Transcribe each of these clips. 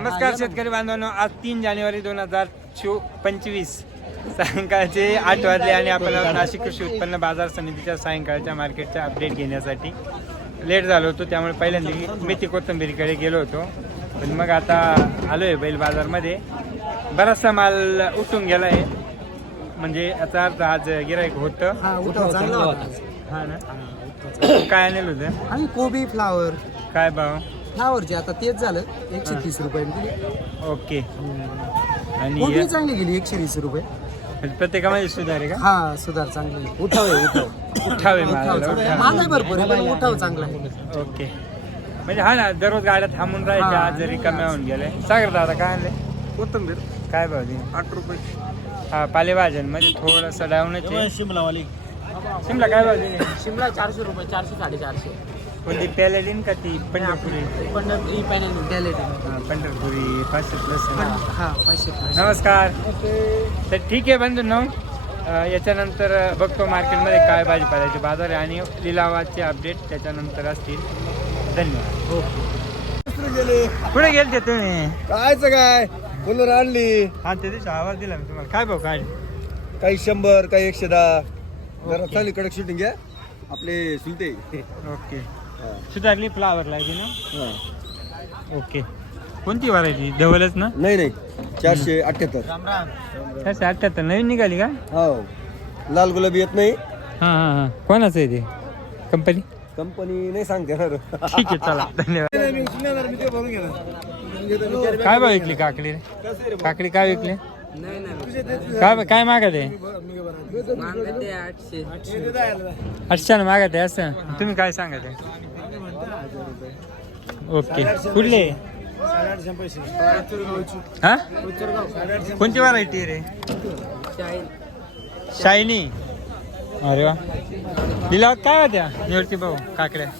नमस्कार शेतकरी बांधवांनो आज तीन जानेवारी दोन हजार चो पंचवीस. सायंकाळचे आठ वाजले आणि आपण नाशिक कृषी उत्पन्न बाजार समितीच्या सायंकाळच्या मार्केटच्या अपडेट घेण्यासाठी लेट झालो होतो त्यामुळे पहिल्यांदा मेथी कोथंबिरीकडे गेलो होतो. पण मग आता आलो आहे बैल बाजारमध्ये. बराचसा माल उठून गेला आहे म्हणजे याचा अर्थ आज गिराईक होतं. हा. हा ना? हा. काय आणलं होतं? आणि कोबी फ्लावर काय भाव? फ्लावरचे आता तेच झालं एकशे तीस रुपये दिली. ओके. कोबी आणि चांगली गेली एकशे वीस रुपये? प्रत्येकामध्ये सुधार आहे का? हा सुधार चांगली उठाव आहे उठाव. उठावे उठाव चांगला. उठावे. माल आहे. भरपूर आहे, पण उठाव चांगला आहे. ओके. म्हणजे हा ना दररोज गाड्या थांबून राहायच्या हा. आज जरी कमी होऊन गेले. सागर दादा काय आणले कोथंबीर. काय भाव दे आठ रुपये. हा पालेभाज्यांमध्ये थोडंसं डाऊनच आहे. शिमलावाली शिमला काय भाव दिले? शिमला चारशे रुपये चारशे साडेचारशे. कोणती पॅलेडिन का ती पंढरपुरी? पंढरपुरी पॅनल हा, पंढरपुरी पाचशे प्लस हा पाचशे plus. नमस्कार. तर ठीक आहे बंधू नऊ याच्यानंतर अ, बघतो मार्केटमध्ये काय भाजीपाल्याचे बाजार आहे आणि लिलावाचे अपडेट त्याच्यानंतर असतील. धन्यवाद. कुठे गेलते तुम्ही? कायच काय? कूलर आणली. हा ते दिवशी आवाज दिला मी तुम्हाला. काय भाऊ काय काही शंभर काही एकशे दहा. जरा चांगली कडक शूटिंग घ्या. आपले सुलते. ओके. सुधारली फ्लावर लागली ना ओके कोणती व्हरायटी धवलच ना? नाही नाही. चारशे अठ्ठ्याहत्तर. त्याचे अठ्ठ्याहत्तर. नवीन निघाली का? हो. लाल गुलाबी येत नाही. हां हां हां. कोणाचं आहे ते? कंपनी कंपनी नाही सांगते ना ठीक आहे चला. धन्यवाद. काय भाव विकली काकडी रे? काकडी काय विकली? काय काय मागत आहे? आठशे. मागत आहे असं? तुम्ही काय सांगत आहे? ओके. कुठले? हा? कोणती व्हरायटी रे? शायनी. अरे वा. लिलावत काय होत्या? निवडती भाऊ काकड्या.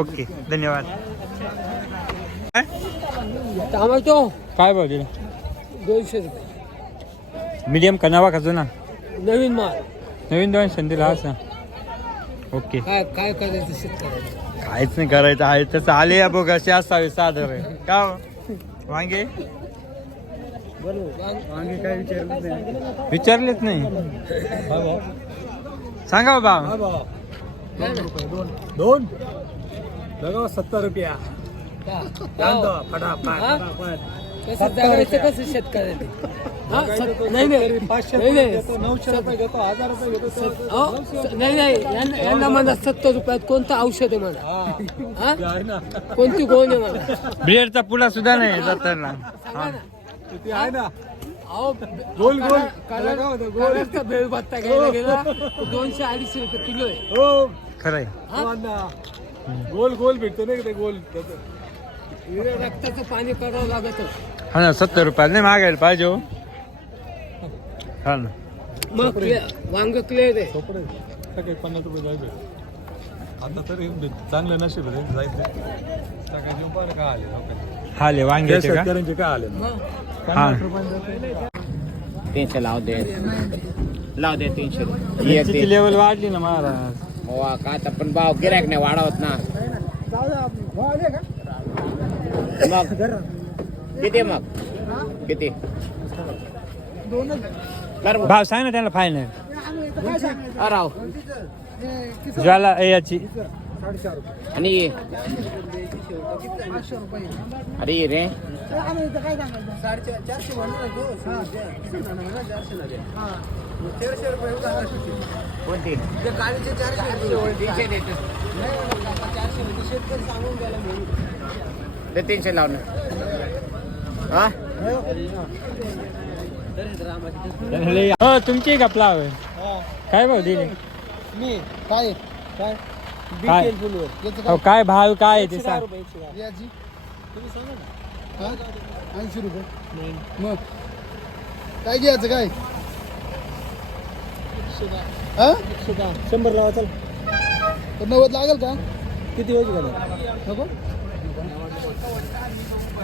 ओके धन्यवाद. काय? टोमॅटो काय भाऊ दिला? दोनशे रुपये. मीडियम का नवा का जुना? नवीन माल. नवीन दोनशे दिला असं. ओके. काय काय करायचं शेतकऱ्याला? काहीच नाही करायचं आहे तसं. आले या बघ असे असावे सादर आहे का हो? वांगे? विचारलेच नाही. सांगा भाव दोन दोन. सत्तर रुपया. कसं जगायचं कसं शेतकऱ्याने हा, सत- नाही नाही नाही, नाही. नऊशे रुपये घेतो हजार रुपये घेतो सत- अहो, स- नाही नाही यांना- यांना म्हणा सत्तर रुपयात कोणतं औषध आहे म्हणा. हा? कोणती गोण आहे म्हणा. ब्रेडचा पुडा सुद्धा नाही जाताना. किती आहे ना? गोल, गोल. कलर कलरचा भेळ भत्ता घ्यायला गेला तर दोनशे अडीचशे रुपये किलो आहे. हो. खरंय. हा? गोल गोल भेटतो ना ते गोल? रक्ताचं पाणी करावं लागत. हा ना सत्तर रुपयाला नाही मागायला पाहिजे हो हा ना मग वांग क्लिअर आहे सकाळी पन्नास रुपये जायचे आता तरी चांगलं नशीब आहे जायचं सकाळी पाहिलं का आले लोकांचे हाले वांग्याचे का शेतकऱ्यांचे काय आले हा तीनशे लाव दे लाव दे तीनशे रुपये मिरचीची लेवल वाढली ना महाराज हो का आता पण भाव गिरायक नाही वाढवत ना मग किती मग? किती. भाव सांग ना त्यांना फायनल राव. ज्वाला ए, याची. आणि ये. अरे ये रे. कोणती? तीनशे देतो. दे तीनशे लाव ना. हा? हो तुमची का फ्लावर काय भाव दिले? मी काय? काय? काय? अहो, काय? भाव काय आहे ते सांग. याची तुम्ही सांगा ना. हा? ऐंशी रुपये. मग? काय घ्यायचं काय? हा? शंभर लावा चल. तर नव्वद लागेल का? किती वेळ झालं नको?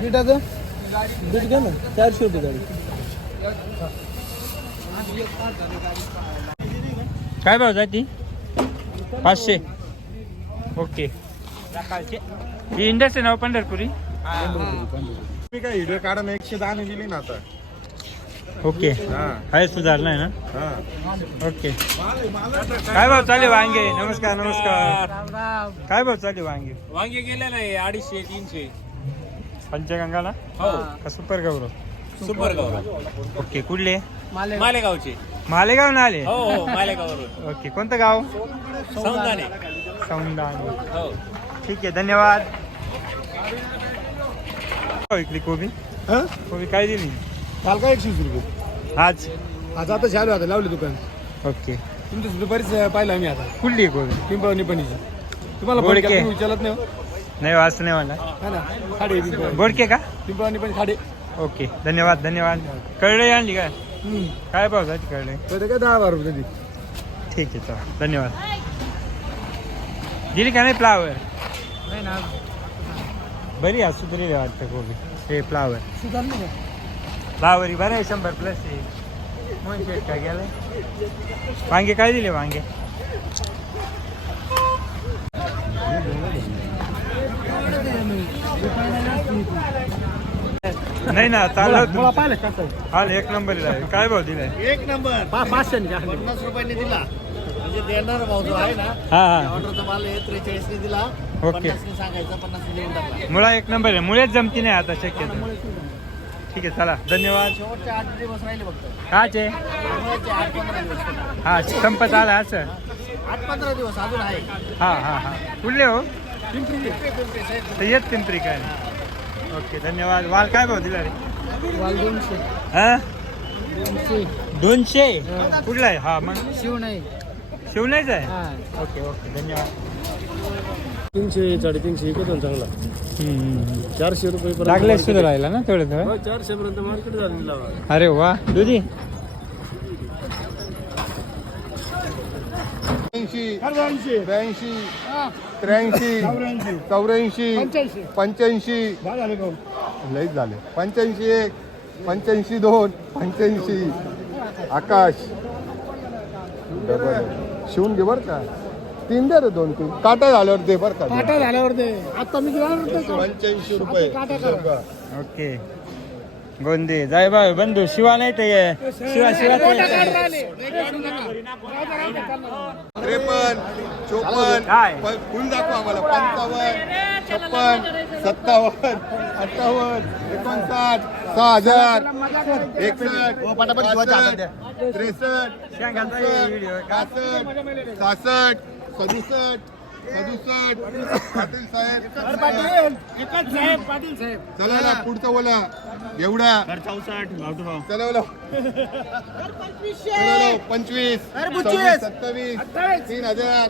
बीटाचं बीट घ्या ना चारशे रुपये गाडी. काय भाव जाती पाचशे. ओके. ही इंडस्ट्री नाव पंढरपुरी? मी काय व्हिडिओ काढा एकशे दहा दिली ना आता. ओके. हा. आहे सुधारणा आहे ना? हा. ओके. काय भाव चालले वांगे? नमस्कार नमस्कार. काय भाव चालले वांगे? वांगे गेले नाही अडीचशे तीनशे. पंचगंगाला हो. का super Gaurav? Super Gaurav. Okay कुठले? मालेगावचे. मालेगाव ना आले? हो हो मालेगाववरून. ओके कोणतं गाव? सौंदाने सौंदान हो. ठीक आहे धन्यवाद. विकली कोबी. कोबी काय दिली? काल काय एकशे वीस रुपये? आज. आज आता चालू आता लावले दुकान. ओके. तुमच्या दुपारीच पाहिलं आम्ही आता. कुठली आहे कोबी? पिंपळणी पणीची तुम्हाला. फोन केला, तुम्ही विचारत नाही हो? नाही वाच नाही मला हा ना बोडके का? पिंपळणी पण खाडे. ओके धन्यवाद धन्यवाद. कळले आणली काय? काय जाते कळले तर ते काय दहा बारा रुपये ती ठीक आहे चला. धन्यवाद. दिली का नाही फ्लावर? बरी आहे सुधरेली वाटतं कोबी हे फ्लावर. फ्लावर ही बरं आहे शंभर प्लस आहे. मोहन शेट काय गेलं? वांगे काय दिले वांगे? नाही ना चाललं पाहिलं कसं हा एक नंबर आहे. काय भाव दिलाय? एक नंबर. पाचशे पन्नास रुपयांनी दिला. म्हणजे देणार भाऊ जो आहे ना हा हा. ऑर्डरचा माल आहे त्रेचाळीसने दिला. ओके. पन्नासने सांगायचं पन्नासने देऊन टाकला. मुळा एक नंबर आहे. मुळेच जमती नाही आता शक्यतो. ठीक आहे चला. धन्यवाद. शेवटचे आठ दिवस राहिले फक्त. काचे शेवटचे आठ पंधरा दिवस फक्त. हा संपत आला असं. आठ पंधरा दिवस अजून आहे. हा हा हा. कुठले हो. पिंपरी पिंपरी काय ओके धन्यवाद. वाल काय भाव दिला रे? हा? दोनशे. कुठला आहे? हा मग. शिव नाही शिवण्याचा आहे? ओके ओके धन्यवाद. तीनशे साडेतीनशे एक चांगला. चारशे रुपये लागले सुद्धा राहिला ना थोडं थोडं चारशे पर्यंत मार्केट झालेला अरे वा. दुधी? ब्याऐंशी त्र्याऐंशी चौऱ्याऐंशी. पंच्याऐंशी. लईच झाले. पंच्याऐंशी एक पंच्याऐंशी दोन पंच्याऐंशी. आकाश. शिवून घे बरं का. तीन दे रे दोन तीन. काटा झाल्यावर दे बरं का. काटा झाल्यावर ते आता मी पंच्याऐंशी रुपये. ओके. गोंदे जाय बाय बंधू शिवा नाही ते शिवा शिवा त्रेपन्न चोपन्न. फुल दाखवा आम्हाला. पंचावन्न छप्पन सत्तावन्न अठ्ठावन्न एकोणसाठ सहा हजार एकसष्ट पासष्ट, त्रेसष्ट सहासष्ट सदुसष्ट सदुसष्ट पाटील साहेब. चला ना पुढचं बोला एवढा. चला बोला चला, पंचवीस. सव्वीस, सत्तावीस. तीन हजार.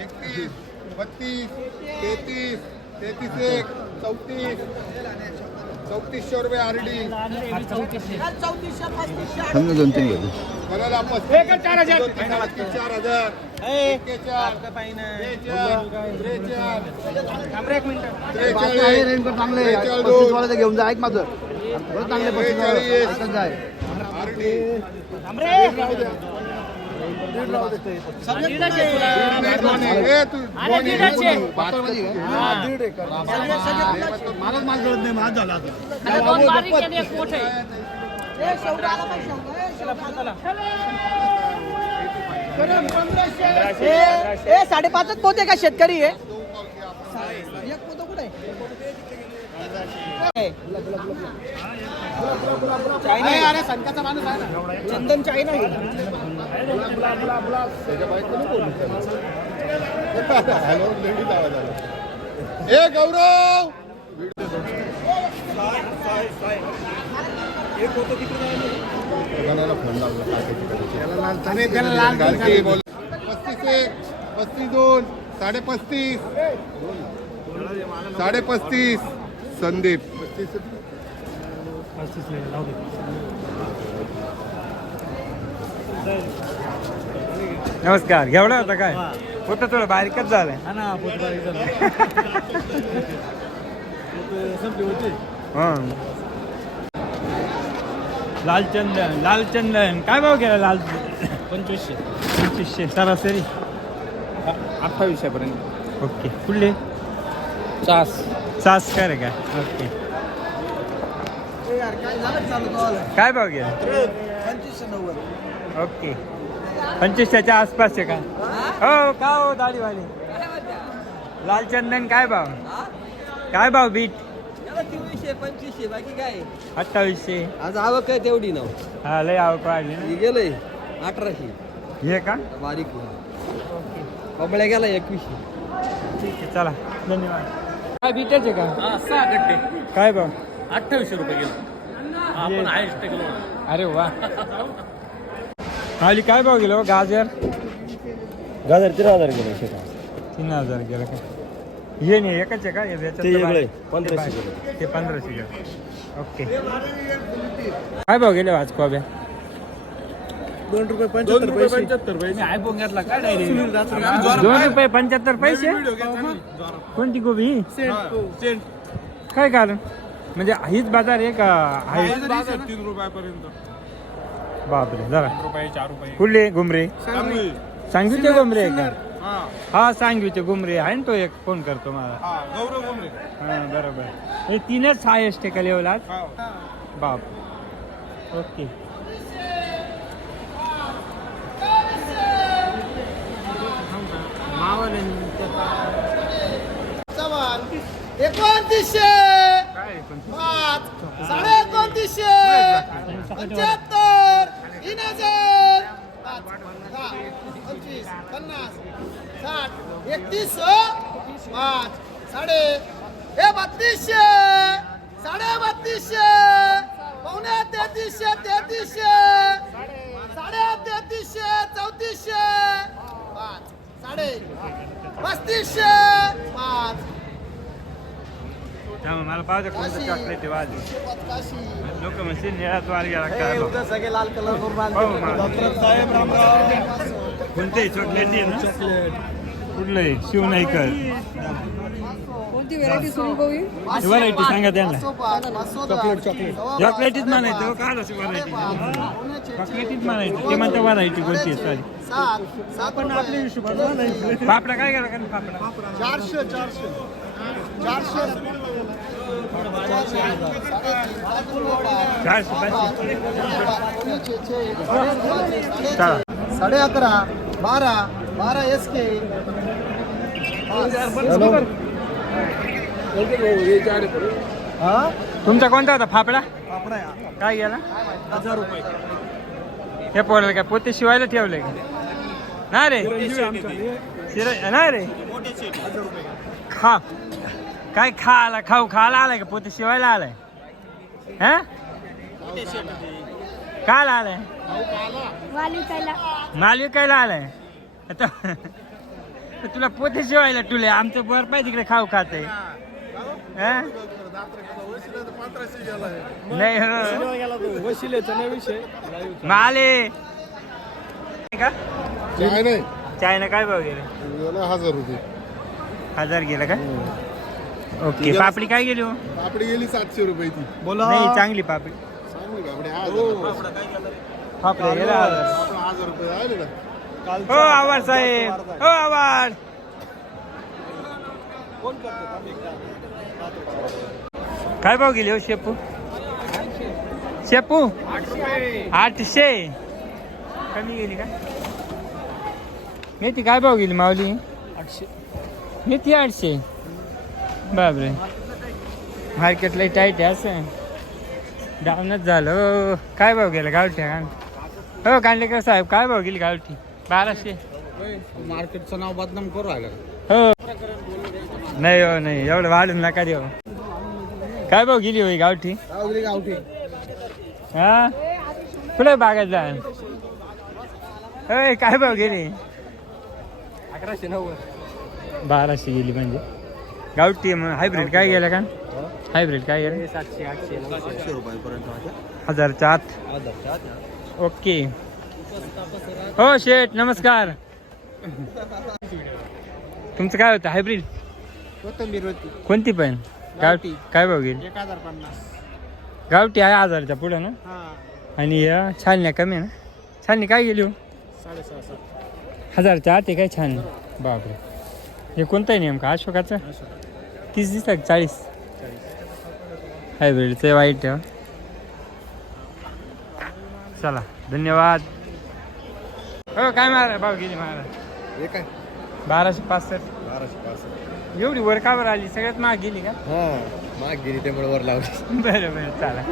एकतीस. बत्तीस. तेहतीस. तेहतीस एक. चौतीस. चौतीसशे रुपये आर डी. चार हजार चार हजार एक्केचाळ, त्रेचाळ, त्रेचाळीस, त्रेचाळ दोन, घेऊन जा ऐक माझं. त्रेचाळीस, आर डी. ए, तू दोन्ही- ए साडेपाचच पोते का शेतकरी आहे एक पोतं कुठे अरे संताचा माणूस आहे ना. चंदन चायना हॅलो लेडीज पस्तीस एक पस्तीस दोन साडे पस्तीस साडे पस्तीस संदीप नमस्कार घेवडा होता काय? होतं थोडं बारीकच झालंय हं. लाल चंदन लाल चंदन काय भाव केला लाल? पंचवीसशे. पंचवीसशे. सरासरी? अठ्ठावीसशे पर्यंत ओके. कुठले? चास सास कर का? ओके. काय भाव घ्या ओके. पंचवीसच्या आसपासचे का? हो का हो दाढीवाले? लाल चंदन काय भाव? काय भाव बीट? चोवीसशे पंचवीसशे बाकी काय अठ्ठावीसशे. आज आवक आहे तेवढी ना हा लय आवक वाढली ना. गेलंय अठराशे. हे का? बारीक कबळ्या गेला एकवीसशे. ठीक आहे चला. धन्यवाद. काय बीटाचे का? हा सहा गड्डे. काय भाव? अठ्ठावीसशे रुपये किलो. आपण हायस्ट किलो अरे वा. खाली काय भाव गेलो गाजर? गाजर तेरा हजार गेले तीन हजार गेलं का? हे नाही एकच आहे का? हे ते वेगळं आहे. ते ते पंधराशे ओके. काय भाव गेले आज कोब्या दोन रुपये पंच्याहत्तर पैसे. आयफोन घेतला. काय दोन रुपये पंच्याहत्तर पैसे? कोणती गोबी? काय कारण? म्हणजे हीच बाजार आहे का? आहे तीन रुपयापर्यंत. बापरे जरा. रुपये चार रुपये. कुठले? घुमरे. सांगवीचे घुमरे आहे का? हा सांगवीचे घुमरे आहे ना तो एक फोन करतो मला. गौरव बोंबले हा बरोबर. हे तीनच हायस्ट आहे का लेवल आज बाप. ओके. एकोणतीसशे. काय पण पाच. साडे एकोणतीसशे पंच्याहत्तर. तीन हजार. पाच, दहा, पंचवीस पन्नास साठ एकतीस पाच साडे हे बत्तीसशे साडे बत्तीसशे पावणे तेहतीसशे तेहतीसशे साडे तेहतीसशे चौतीसशे पाच साडे पस्तीसशे त्यामुळे मला पाहतो कोणतं चॉकलेट वाज काशी लोक म्हणतील निळाच वाल गेला काय? सगळे लाल कलर करून हो, मा- साहेब रामराव कोणते चॉकलेट आहे ना कुठलं आहे शिवनाईकर कोणती व्हेरायटी सुरू कवी व्हरायटी सांगा त्यांना चॉकलेट चॉकलेट चॉकलेटीच म्हणायचं काय असं व्हरायटी चॉकलेटीच म्हणायचं ते म्हणतं व्हरायटी कोणती आहे सॉरी पापडा काय गेला का पापडा चारशे चारशे साडे अकरा बारा बारा एस के तुमचा कोणता होता? फापडा काय गेला? हजार रुपये. हे पोराला काय पोते शिवायला ठेवले का? नाही रे. शिरा नाही रे. खा काय खा आला खाऊ खायला आलाय का? पोते शिवायला आलाय? हा? काय आलाय? विकायला आलाय? आता तुला पोते शिवायला तुले आमचं बर पाहिजे तिकडे खाऊ खाते नाही हो. माले का? चायना काय भाव गेले हजार रुपये. हजार गेला का? ओके पापडी काय गेली हो? पापडी गेली सातशे रुपये ती. नाही चांगली पापडी. चांगली गेला हजार. आपण हजार रुपये राहिले ना हो आवाड साहेब. हो आवाड काय भाव गेली हो शेपू? शेपू? आठशे. कमी गेली का? मेथी काय भाव गेली माऊली? आठशे. मेथी आठशे बापरे. मार्केटला टाईट आहे असं. डाऊनच झालं. हो. काय भाव गेला गावठी? हो. कांडेकर साहेब काय भाव गेली गावठी? बाराशे. मार्केटचं नाव बदनाम करू राहिलं. हो. नाही हो नाही. एवढं वाढून नका देऊ. काय भाऊ गेली होई गावठी? गावठी हा? कुठे बागायत जा? काय भाऊ गेली? अकराशे नव्वद. बाराशे गेली म्हणजे. गावठी हायब्रिड काय गेलं का? हायब्रिड काय गेलं? सातशे आठशे नऊशे. रुपयापर्यंत हजारच्या आत. ओके. हो शेठ नमस्कार. तुमचं काय होतं? हायब्रिड कोणती पण? गावठी. काय भाऊ गेली? हजार गावठी आहे हजारच्या पुढं ना? हा. आणि या छानण्या कमी आहे ना? छाननी काय गेली हो? हजारच्या आत आहे काय छान? बापरे. हे कोणतं आहे नेमकं? अशोकाचं? तीस दिसतात चाळीस. हायब्रिडचे वाईट. चला धन्यवाद. हो काय मारा भाव गेली मारा? हे काय बाराशे पासष्ट. बाराशे पासष्ट. एवढी वर का बरं आली? सगळ्यात महाग गेली का? हा माग गेली त्यामुळे वर लावली. बरं बरं चला.